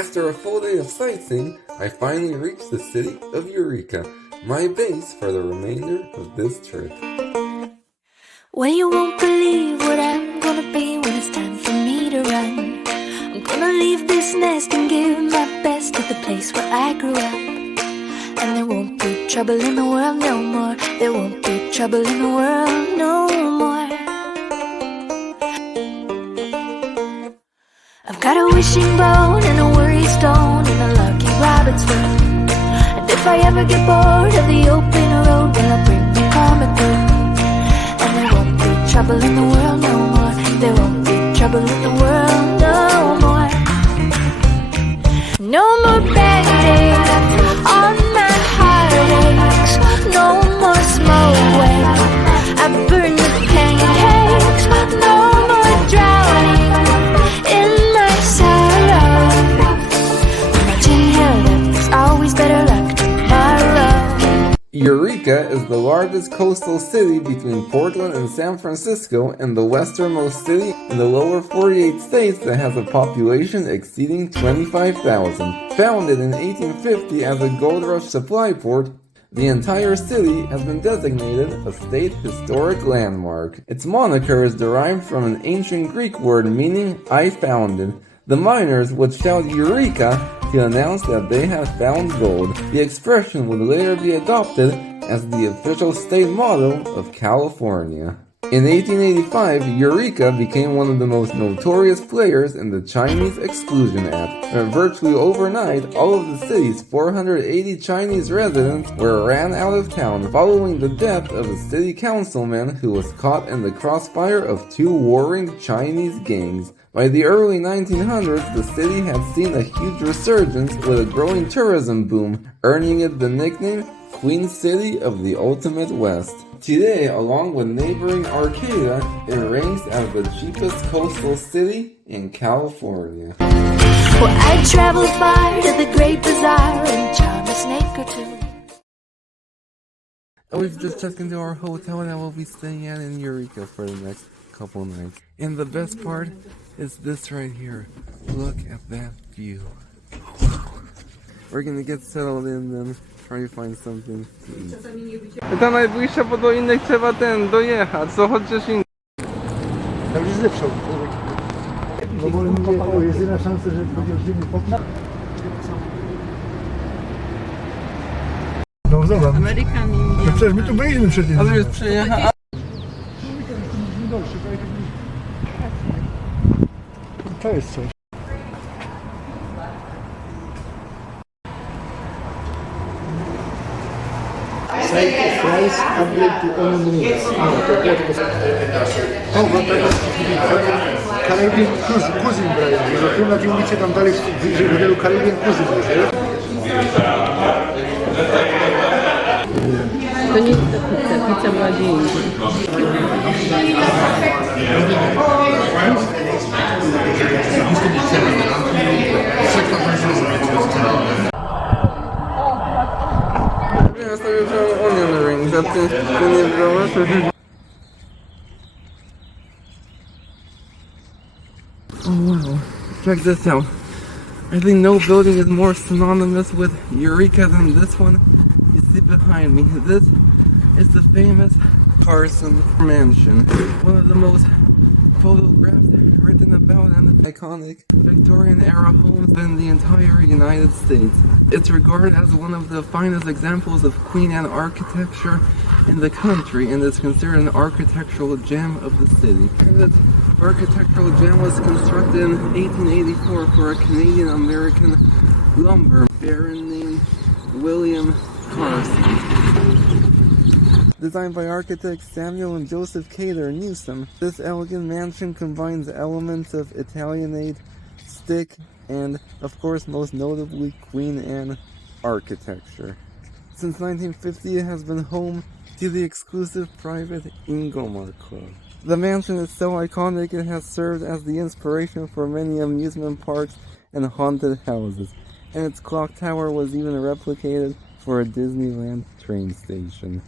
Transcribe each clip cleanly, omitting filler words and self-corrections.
After a full day of sightseeing, I finally reached the city of Eureka, my base for the remainder of this trip. Well, you won't believe what I'm gonna be when it's time for me to run. I'm gonna leave this nest and give my best to the place where I grew up. And there won't be trouble in the world no more. There won't be trouble in the world no more. I've got a wishing bone and a worry stone and a lucky rabbit's foot. And if I ever get bored of the open road, well, I'll bring the comet through. And there won't be trouble in the world no more. There won't be trouble in the world no more. No more band-aids on my heartaches. No more smoke when I burn the pancakes. No more drowning in my sorrow. Much inhale, there's always better luck tomorrow. Eureka is the largest coastal city between Portland and San Francisco and the westernmost city in the lower 48 states that has a population exceeding 25,000. Founded in 1850 as a gold rush supply port, the entire city has been designated a state historic landmark. Its moniker is derived from an ancient Greek word meaning "I founded." The miners would shout Eureka to announce that they had found gold. The expression would later be adopted as the official state motto of California. In 1885, Eureka became one of the most notorious players in the Chinese Exclusion Act, and virtually overnight, all of the city's 480 Chinese residents were ran out of town following the death of a city councilman who was caught in the crossfire of two warring Chinese gangs. By the early 1900s, the city had seen a huge resurgence with a growing tourism boom, earning it the nickname Queen City of the Ultimate West. Today, along with neighboring Arcata, it ranks as the cheapest coastal city in California. Well, I traveled far to the Great Bazaar and charmed a snake or two. We've just checked into our hotel that we'll be staying at in Eureka for the next couple nights. And the best part is this right here. Look at that view. We're gonna get settled in then. Try to find something to eat. Ta najbliższa, bo do innych trzeba dojechać, co chociaż inny. Tam jest lepszą. No bo jest jedyna szansa, że będziemy pokój. No zobacz. No przecież my tu byliśmy przecież. Ale już przyjechał. To jest coś. Fries, upgrade to onion rings. No, to ja tylko... O, bo to jest Caribbean Cuisine, Brian. Że tu na tej ulicy tam dalej bliżej modelu Caribbean Cuisine jest, wiesz? To nie jest ta pizza była gdzie indziej. Ja sobie wziąłem onion rings, a ty nie wziąłeś? Oh wow, check this out. I think no building is more synonymous with Eureka than this one you see behind me. This is the famous Carson Mansion, one of the most photographed, written about, and iconic Victorian era homes in the entire United States. It's regarded as one of the finest examples of Queen Anne architecture in the country and is considered an architectural gem of the city. And this architectural gem was constructed in 1884 for a Canadian-American lumber baron named William Carson. Designed by architects Samuel and Joseph Cater Newsom, this elegant mansion combines elements of Italianate, stick, and, of course, most notably Queen Anne architecture. Since 1950, it has been home to the exclusive private Ingomar Club. The mansion is so iconic it has served as the inspiration for many amusement parks and haunted houses, and its clock tower was even replicated for a Disneyland train station.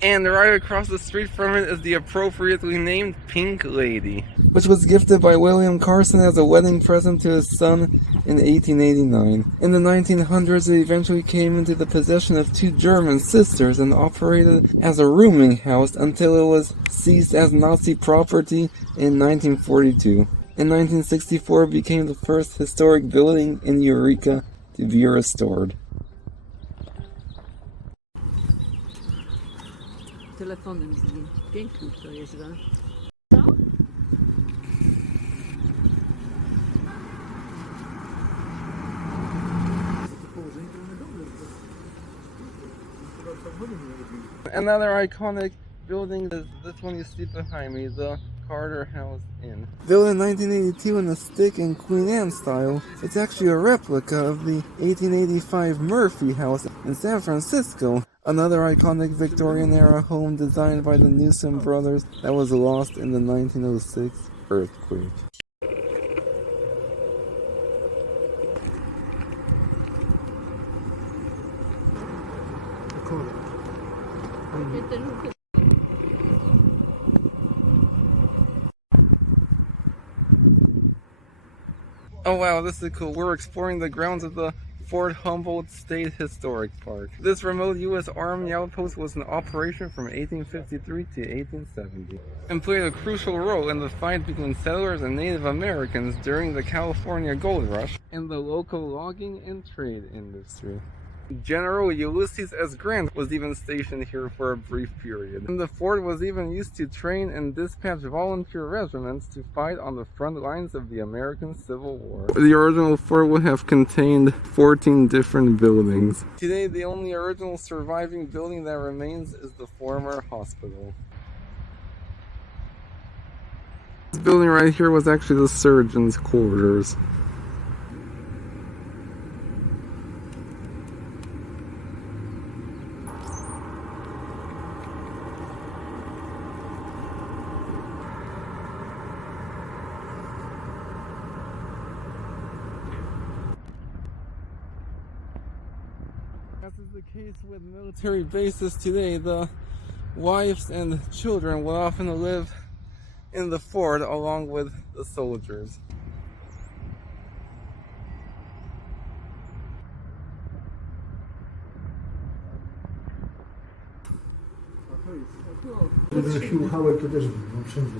And right across the street from it is the appropriately named Pink Lady. which was gifted by William Carson as a wedding present to his son in 1889. In the 1900s, it eventually came into the possession of two German sisters and operated as a rooming house until it was seized as Nazi property in 1942. In 1964, it became the first historic building in Eureka to be restored. Telefonem zdjęć. Piękny to jest, no? Another iconic building is this one you see behind me, the Carter House Inn. Built in 1982 in the stick and Queen Anne style, it's actually a replica of the 1885 Murphy House in San Francisco, another iconic Victorian-era home designed by the Newsom brothers that was lost in the 1906 earthquake. Oh wow, this is cool. We're exploring the grounds of the Fort Humboldt State Historic Park. This remote U.S. Army outpost was in operation from 1853 to 1870 and played a crucial role in the fight between settlers and Native Americans during the California Gold Rush and the local logging and trade industry. General Ulysses S. Grant was even stationed here for a brief period, and the fort was even used to train and dispatch volunteer regiments to fight on the front lines of the American Civil War. The original fort would have contained 14 different buildings. Today, the only original surviving building that remains is the former hospital. This building right here was actually the surgeon's quarters. As is the case with military bases today, the wives and children will often live in the fort along with the soldiers. Sił Hałek to też no, wszędzie.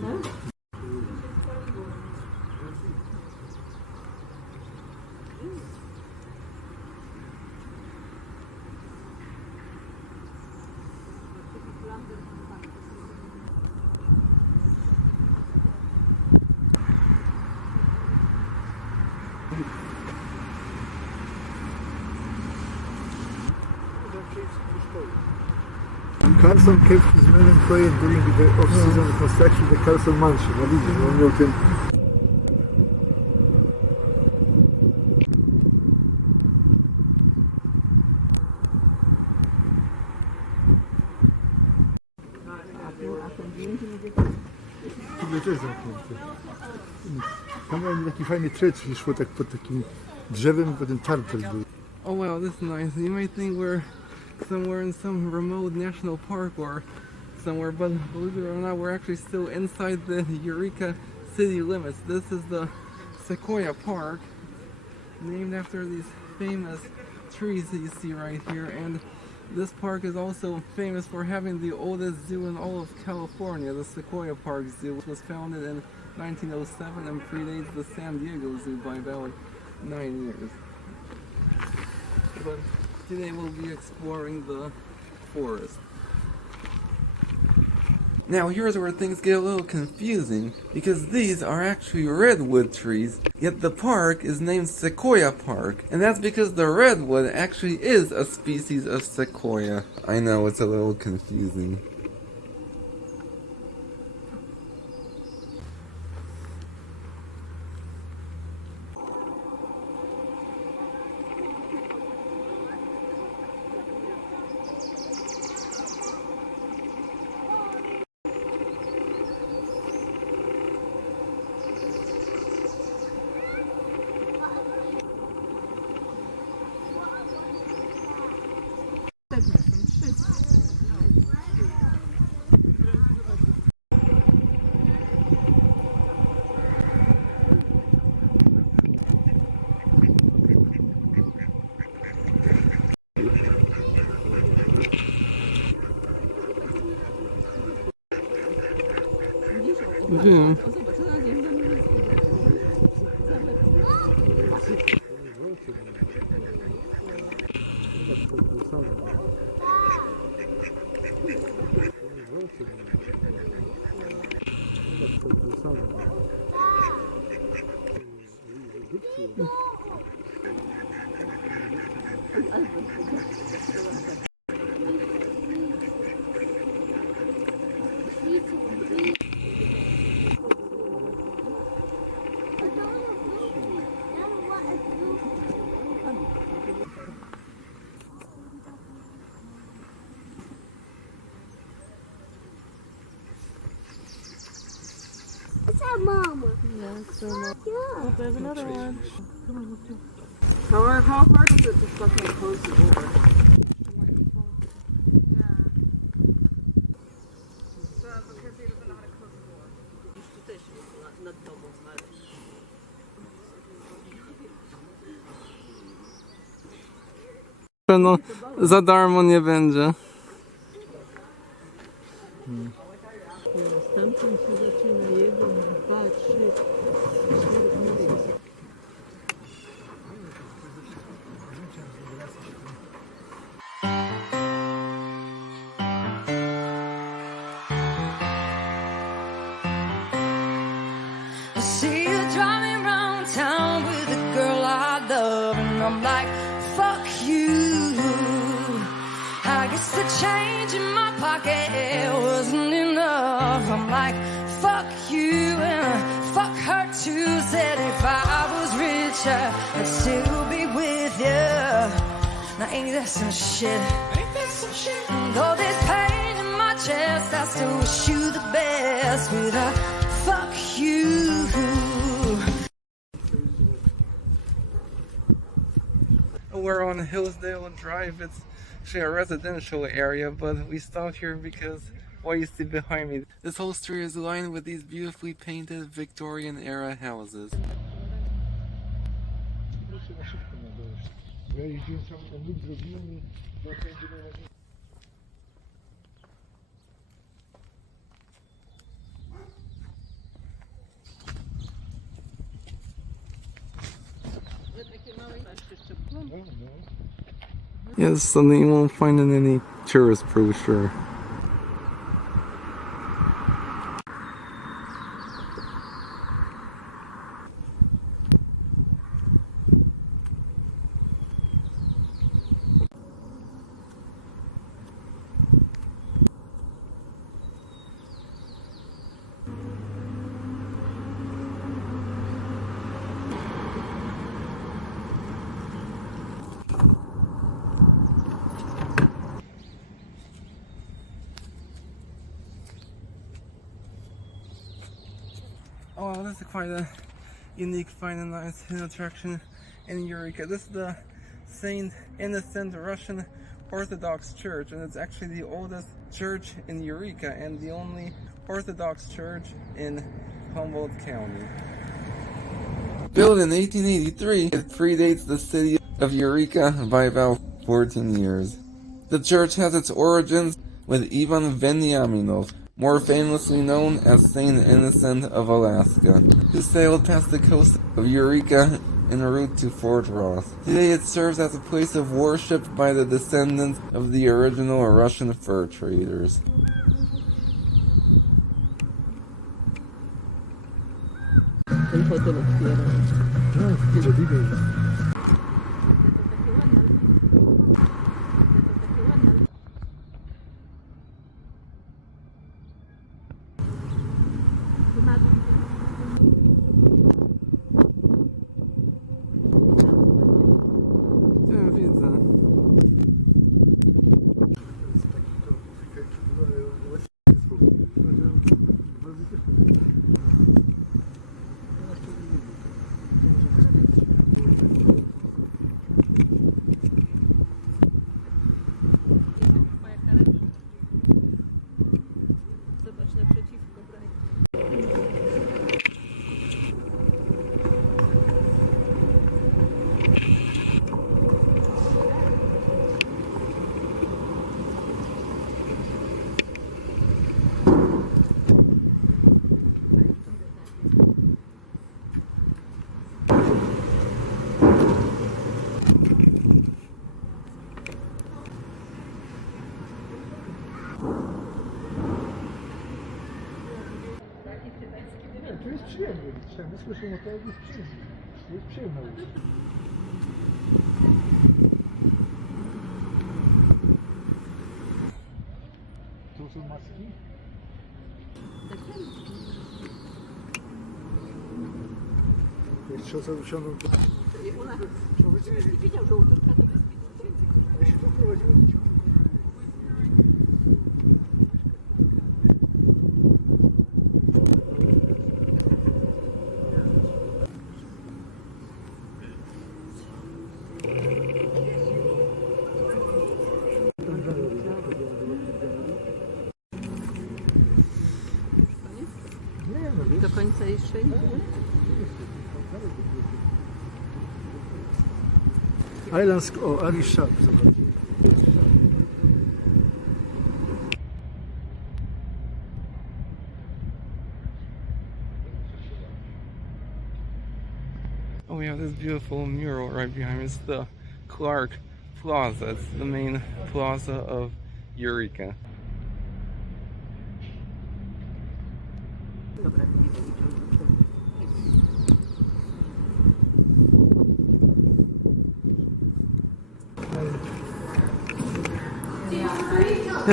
Carson kept his men employed during the off-season construction of the Carson Mansion. No widzisz, on miał tym... Tutaj też zamknięte. Tam miałem taki fajny trecz, gdzie szło tak pod takim drzewem i potem tartel był. Oh wow, this is nice. You may think we're somewhere in some remote national park or somewhere, but believe it or not, we're actually still inside the Eureka city limits. This is the Sequoia Park, named after these famous trees that you see right here, and this park is also famous for having the oldest zoo in all of California, the Sequoia Park Zoo, which was founded in 1907 and predates the San Diego Zoo by about 9 years. But today we'll be exploring the forest. Now here's where things get a little confusing, because these are actually redwood trees, yet the park is named Sequoia Park, and that's because the redwood actually is a species of sequoia. I know, it's a little confusing. Wiem. O, zobacz, no nie wiem. Mama. Yeah, so Yeah. oh, there's another one. How hard is it to fucking close the door? No, za darmo nie będzie. Stamtąd się zaczyna 1, 2, 3, 4. I see you driving around town with a girl I love, and I'm like, fuck you. I guess the change in my pocket wasn't enough. I'm like, fuck you and fuck her too. Said if I was richer, I'd still be with you. Now ain't that some shit? And all this pain in my chest, I still wish you the best with a fuck you. We're on Hillsdale Drive. It's actually a residential area, but we stopped here because what you see behind me. This whole street is lined with these beautifully painted Victorian era houses. Yeah, this is something you won't find in any tourist brochure. Oh, wow, this is quite a unique, fine and nice hidden attraction in Eureka. This is the Saint Innocent Russian Orthodox Church, and it's actually the oldest church in Eureka and the only Orthodox church in Humboldt County. Built in 1883, it predates the city of Eureka by about 14 years. The church has its origins with Ivan Veniaminov, more famously known as Saint Innocent of Alaska, who sailed past the coast of Eureka en route to Fort Ross. Today it serves as a place of worship by the descendants of the original Russian fur traders. Ten hotel otwiera. Ja widzę. słyszę, my słyszymy to, jak jest przyjemne. Tu są maski? Jeszcze co usiądą to... Widział, że utoczka to jest... Ja się tu prowadziłem. Do końca jeszcze nie? Islands, o, Alice Sharp, zobacz. Oh, we have this beautiful mural right behind us. It's the Clark Plaza. It's the main plaza of Eureka.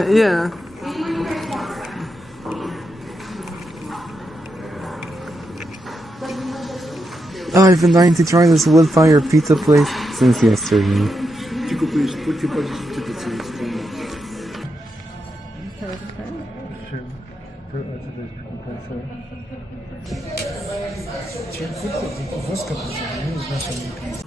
Yeah. I've been dying to try this wood fire pizza place since yesterday. Ty kupujesz, ty płacisz wtedy, co jest strona. Co to jest kompresor? Ciężko, tylko woska potrzebna, nie jest nasza linka.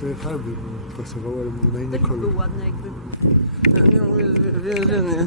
Te farby pasowały, ale na inny kolor. Był ładny jakby... Nie, więzienie.